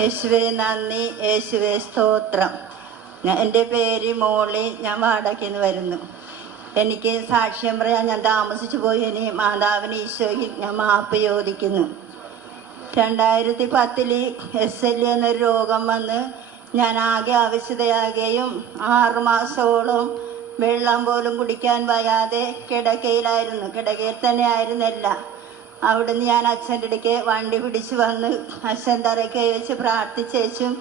യേശുവേ നന്ദി, യേശുവേ സ്തോത്രം. എൻ്റെ പേര് മോളി, ഞാൻ വാടകയ്ക്ക് വരുന്നു. എനിക്ക് സാക്ഷ്യം പറയാൻ ഞാൻ താമസിച്ചു പോയതിന് മാതാവിന് ഈശോയിൽ ഞാൻ മാപ്പ് ചോദിക്കുന്നു. 2010 SLE എന്നൊരു രോഗം വന്ന് ഞാൻ ആകെ അവശതയാകുകയും 6 മാസത്തോളം വെള്ളം പോലും കുടിക്കാൻ വയ്യാതെ കിടക്കയിലായിരുന്നു. കിടക്കയിൽ തന്നെ ആയിരുന്നില്ല. അവിടുന്ന് ഞാൻ അച്ഛൻ്റെ ഇടയ്ക്ക് വണ്ടി പിടിച്ച് വന്ന് അച്ഛൻ തറയ്ക്ക് വെച്ച് പ്രാർത്ഥിച്ചേച്ചും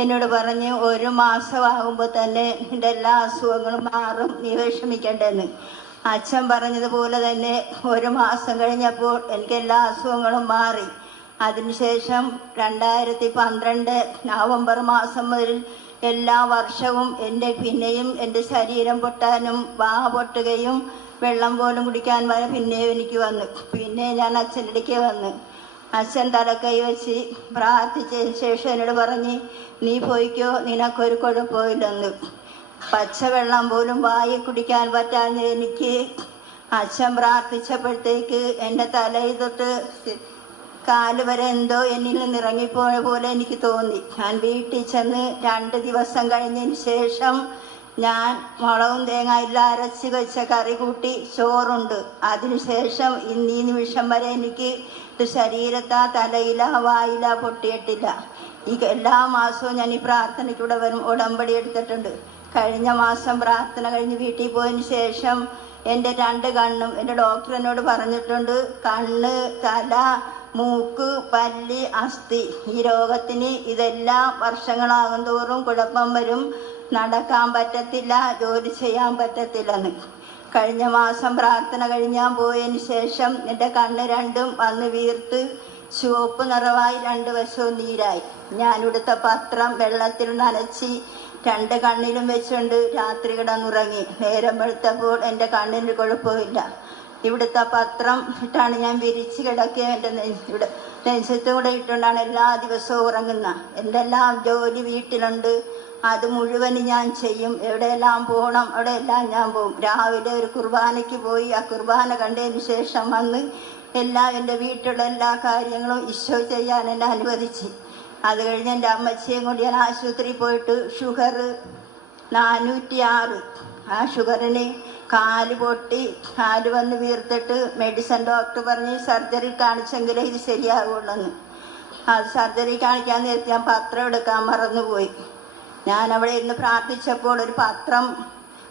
എന്നോട് പറഞ്ഞ് 1 മാസമാകുമ്പോൾ തന്നെ നിൻ്റെ എല്ലാ അസുഖങ്ങളും മാറും, നീ വിഷമിക്കണ്ടെന്ന്. അച്ഛൻ പറഞ്ഞതുപോലെ തന്നെ 1 മാസം കഴിഞ്ഞപ്പോൾ എനിക്ക് എല്ലാ അസുഖങ്ങളും മാറി. അതിനുശേഷം 2012 നവംബർ മാസം മുതൽ എല്ലാ വർഷവും പിന്നെയും എൻ്റെ ശരീരം പൊട്ടാനും വാ പൊട്ടുകയും വെള്ളം പോലും കുടിക്കാൻ വരെ പിന്നെയും എനിക്ക് വന്നു. പിന്നെ ഞാൻ അച്ഛൻ്റെ ഇടയ്ക്ക് വന്ന് അച്ഛൻ തലക്കൈ വെച്ച് പ്രാർത്ഥിച്ചതിന് ശേഷം എന്നോട് പറഞ്ഞ് നീ പോയിക്കോ, നിനക്കൊരു കുഴപ്പമില്ലെന്ന്. പച്ചവെള്ളം പോലും വായി കുടിക്കാൻ പറ്റാഞ്ഞ എനിക്ക് അച്ഛൻ പ്രാർത്ഥിച്ചപ്പോഴത്തേക്ക് എൻ്റെ തലയിൽ തൊട്ട് കാല് വരെ എന്തോ എന്നിൽ നിന്ന് ഇറങ്ങിപ്പോയ പോലെ എനിക്ക് തോന്നി. ഞാൻ വീട്ടിൽ ചെന്ന് 2 ദിവസം കഴിഞ്ഞതിന് ശേഷം ഞാൻ മുളകും തേങ്ങയില്ല അരച്ച് വെച്ച കറി കൂട്ടി ചോറുണ്ട്. അതിനുശേഷം ഈ നിമിഷം വരെ എനിക്ക് ശരീരത്താ തലയില വായില പൊട്ടിയിട്ടില്ല. എല്ലാ മാസവും ഞാൻ ഈ പ്രാർത്ഥനയ്ക്കൂടെ വരും ഉടമ്പടി എടുത്തിട്ടുണ്ട്. കഴിഞ്ഞ മാസം പ്രാർത്ഥന കഴിഞ്ഞ് വീട്ടിൽ പോയതിന് ശേഷം എൻ്റെ 2 കണ്ണും എൻ്റെ ഡോക്ടർ എന്നോട് പറഞ്ഞിട്ടുണ്ട്, കണ്ണ്, തല, മൂക്ക്, പല്ല്, അസ്ഥി, ഈ രോഗത്തിന് ഇതെല്ലാം വർഷങ്ങളാകും തോറും കുഴപ്പം വരും, നടക്കാൻ പറ്റത്തില്ല, ജോലി ചെയ്യാൻ പറ്റത്തില്ലെന്ന്. കഴിഞ്ഞ മാസം പ്രാർത്ഥന കഴിഞ്ഞാൽ പോയതിന് ശേഷം എൻ്റെ കണ്ണ് 2ഉം വന്ന് വീർത്ത് ചുവപ്പ് നിറവായി 2 വശവും നീരായി. ഞാനിവിടുത്ത പത്രം വെള്ളത്തിൽ നനച്ച് 2 കണ്ണിലും വെച്ചുകൊണ്ട് രാത്രി കിടന്നുറങ്ങി. നേരം വെളുത്തപ്പോൾ എൻ്റെ കണ്ണിന് കുഴപ്പമില്ല. ഇവിടുത്തെ പത്രം ഇട്ടാണ് ഞാൻ വിരിച്ച് കിടക്കുക. എൻ്റെ ഇവിടെ നെഞ്ചത്തും കൂടെ ഇട്ടുകൊണ്ടാണ് എല്ലാ ദിവസവും ഉറങ്ങുന്നത്. എന്തെല്ലാം ജോലി വീട്ടിലുണ്ട് അത് മുഴുവൻ ഞാൻ ചെയ്യും. എവിടെയെല്ലാം പോകണം അവിടെയെല്ലാം ഞാൻ പോകും. രാവിലെ ഒരു കുർബാനയ്ക്ക് പോയി ആ കുർബാന കണ്ടതിന് ശേഷം വന്ന് എൻ്റെ വീട്ടിലുള്ള എല്ലാ കാര്യങ്ങളും ഈശോ ചെയ്യാൻ എന്നെ അനുവദിച്ച്. അത് കഴിഞ്ഞ് എൻ്റെ അമ്മച്ചിയും കൂടി ഞാൻ ആശുപത്രിയിൽ പോയിട്ട് ഷുഗർ 406. ആ ഷുഗറിന് കാല് പൊട്ടി, കാല് വന്ന് വീർത്തിട്ട് മെഡിസിൻ ഡോക്ടർ പറഞ്ഞ് സർജറി കാണിച്ചെങ്കിലേ ഇത് ശരിയാകുള്ളൂ. അത് സർജറി കാണിക്കാൻ നേരത്തെ ഞാൻ പത്രം എടുക്കാൻ മറന്നുപോയി. ഞാൻ അവിടെ ഇരുന്ന് പ്രാർത്ഥിച്ചപ്പോൾ ഒരു പത്രം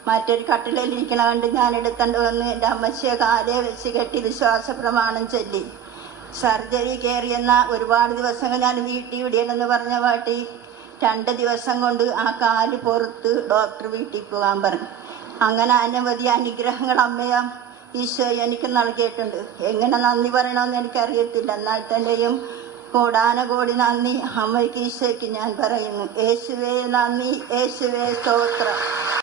മറ്റൊരു കട്ടിലിരിക്കണ കണ്ട് ഞാൻ എടുത്തുകൊണ്ട് വന്ന് എൻ്റെ അമ്മച്ചിയെ കാലേ വെച്ച് കെട്ടി വിശ്വാസ പ്രമാണം ചൊല്ലി സർജറി കയറിയെന്ന ഒരുപാട് ദിവസങ്ങൾ ഞാൻ വീട്ടിൽ വിടിയണമെന്ന് പറഞ്ഞ പാട്ടി 2 ദിവസം കൊണ്ട് ആ കാല് പുറത്ത് ഡോക്ടർ വീട്ടിൽ പോകാൻ പറഞ്ഞു. അങ്ങനെ അനവധി അനുഗ്രഹങ്ങൾ അമ്മയ ഈശോ എനിക്ക് നൽകിയിട്ടുണ്ട്. എങ്ങനെ നന്ദി പറയണമെന്ന് എനിക്കറിയത്തില്ല. എന്നാൽ തന്നെയും കോടാനകോടി നന്ദി അമ്മയ്ക്ക് ഈശോയ്ക്ക് ഞാൻ പറയുന്നു. യേശുവേ നന്ദി, യേശുവേ സ്തോത്രം.